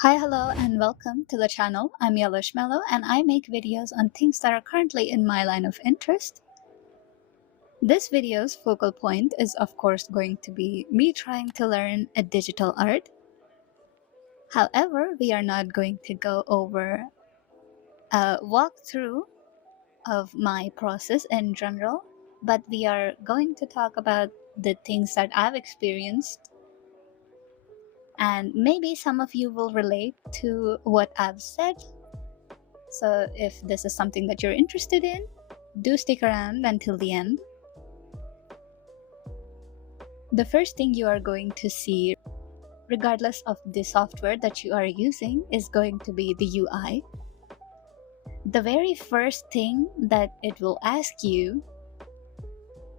Hi, hello, and welcome to the channel. I'm Yellowshmello, and I make videos on things that are currently in my line of interest. This video's focal point is, of course, going to be me trying to learn a digital art. However, we are not going to go over a walkthrough of my process in general, but we are going to talk about the things that I've experienced, and maybe some of you will relate to what I've said. So if this is something that you're interested in, do stick around until the end. The first thing you are going to see, regardless of the software that you are using, is going to be the UI. The very first thing that it will ask you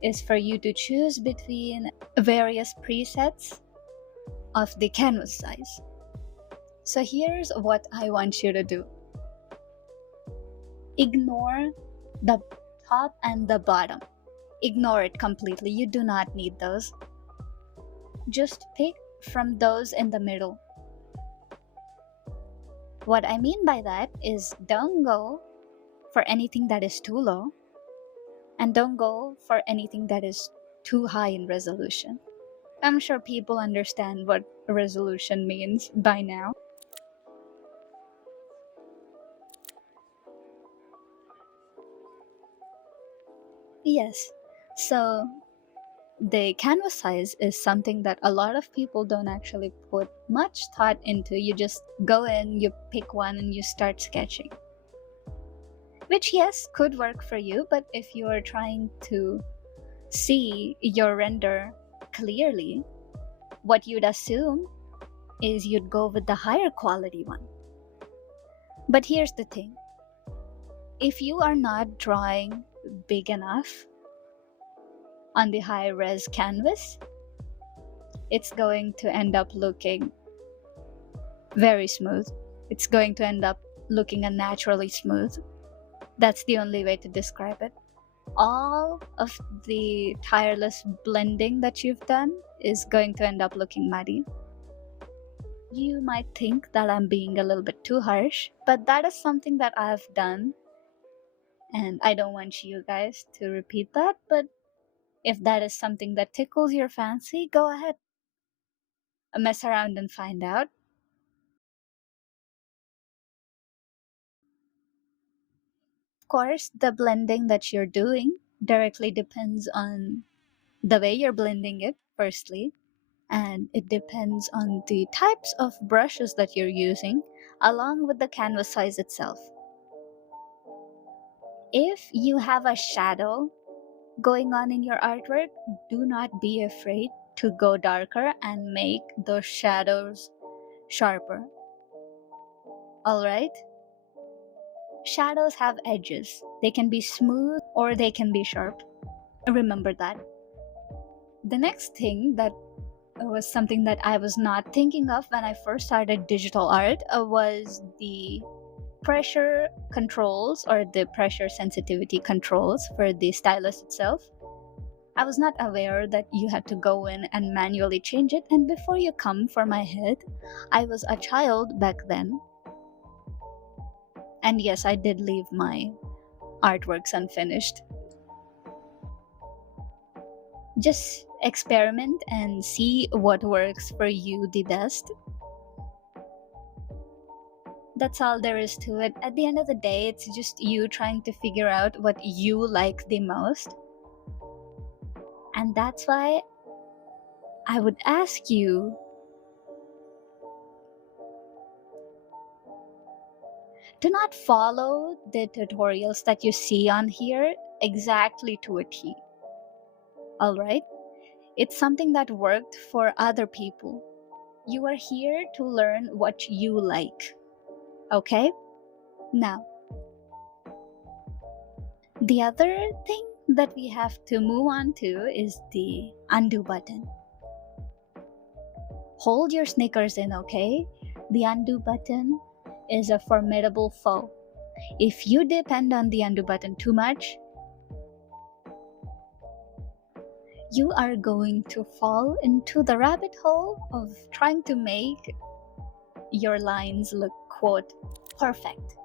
is for you to choose between various presets of the canvas size. So here's what I want you to do. Ignore the top and the bottom. Ignore it completely. You do not need those. Just pick from those in the middle. What I mean by that is don't go for anything that is too low, and don't go for anything that is too high in resolution. I'm sure people understand what resolution means by now. Yes, so the canvas size is something that a lot of people don't actually put much thought into. You just go in, you pick one, and you start sketching. Which, yes, could work for you, but if you are trying to see your render clearly, what you'd assume is you'd go with the higher quality one. But here's the thing. If you are not drawing big enough on the high res canvas, it's going to end up looking very smooth. It's going to end up looking unnaturally smooth. That's the only way to describe it. All of the tireless blending that you've done is going to end up looking muddy. You might think that I'm being a little bit too harsh, but that is something that I've done, and I don't want you guys to repeat that. But if that is something that tickles your fancy, go ahead. Mess around and find out. Of course, the blending that you're doing directly depends on the way you're blending it, firstly, and it depends on the types of brushes that you're using, along with the canvas size itself. If you have a shadow going on in your artwork, do not be afraid to go darker and make those shadows sharper. Alright? Shadows have edges. They can be smooth or they can be sharp. Remember that. The next thing that was something that I was not thinking of when I first started digital art was the pressure controls or the pressure sensitivity controls for the stylus itself. I was not aware that you had to go in and manually change it, and before you come for my head, I was a child back then. And yes, I did leave my artworks unfinished. Just experiment and see what works for you the best. That's all there is to it. At the end of the day, it's just you trying to figure out what you like the most. And that's why I would ask you, do not follow the tutorials that you see on here exactly to a T. Alright? It's something that worked for other people. You are here to learn what you like. Okay? Now, the other thing that we have to move on to is the undo button. Hold your Snickers in, okay? The undo button is a formidable foe. If you depend on the undo button too much, you are going to fall into the rabbit hole of trying to make your lines look, quote, perfect.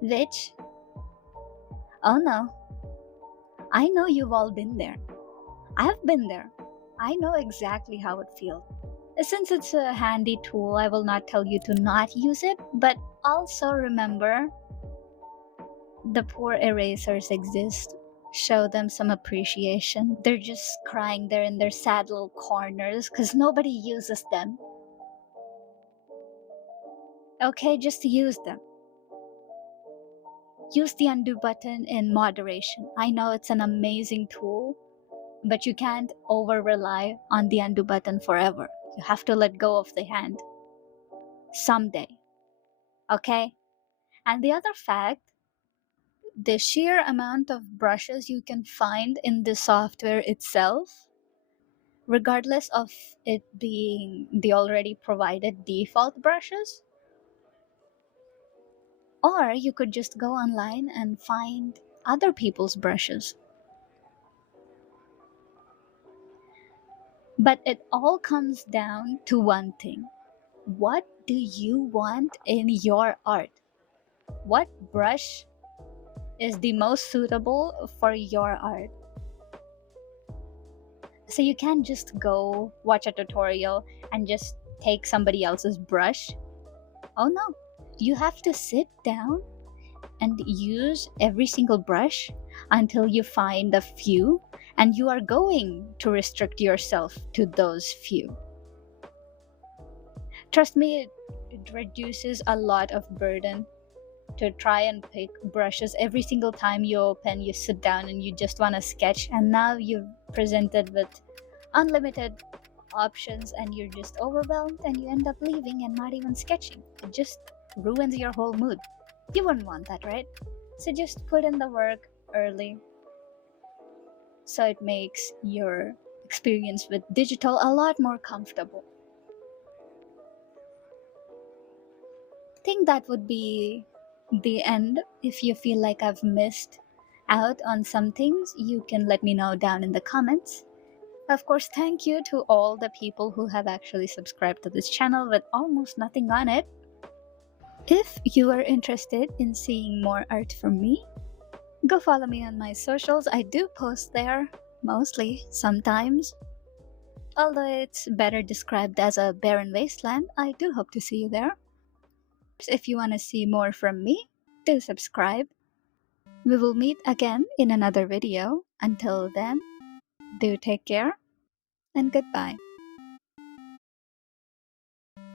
Which, oh no, I know you've all been there. I've been there. I know exactly how it feels. Since it's a handy tool, I will not tell you to not use it, but also remember the poor erasers exist. Show them some appreciation. They're just crying there in their sad little corners because nobody uses them. Okay, just use them. Use the undo button in moderation. I know it's an amazing tool, but you can't over rely on the undo button forever. You have to let go of the hand someday. Okay? And the other fact, the sheer amount of brushes you can find in the software itself, regardless of it being the already provided default brushes, or you could just go online and find other people's brushes. But it all comes down to one thing. What do you want in your art? What brush is the most suitable for your art? So you can't just go watch a tutorial and just take somebody else's brush. Oh no, you have to sit down and use every single brush until you find a few, and you are going to restrict yourself to those few. Trust me, it reduces a lot of burden to try and pick brushes every single time you open, you sit down and you just want to sketch, and now you're presented with unlimited options and you're just overwhelmed and you end up leaving and not even sketching. It just ruins your whole mood. You wouldn't want that, right? So just put in the work early so it makes your experience with digital a lot more comfortable. I think that would be the end. If you feel like I've missed out on some things, you can let me know down in the comments. Of course, thank you to all the people who have actually subscribed to this channel with almost nothing on it. If you are interested in seeing more art from me, go follow me on my socials. I do post there, mostly, sometimes. Although it's better described as a barren wasteland, I do hope to see you there. If you want to see more from me, do subscribe. We will meet again in another video. Until then, do take care and goodbye.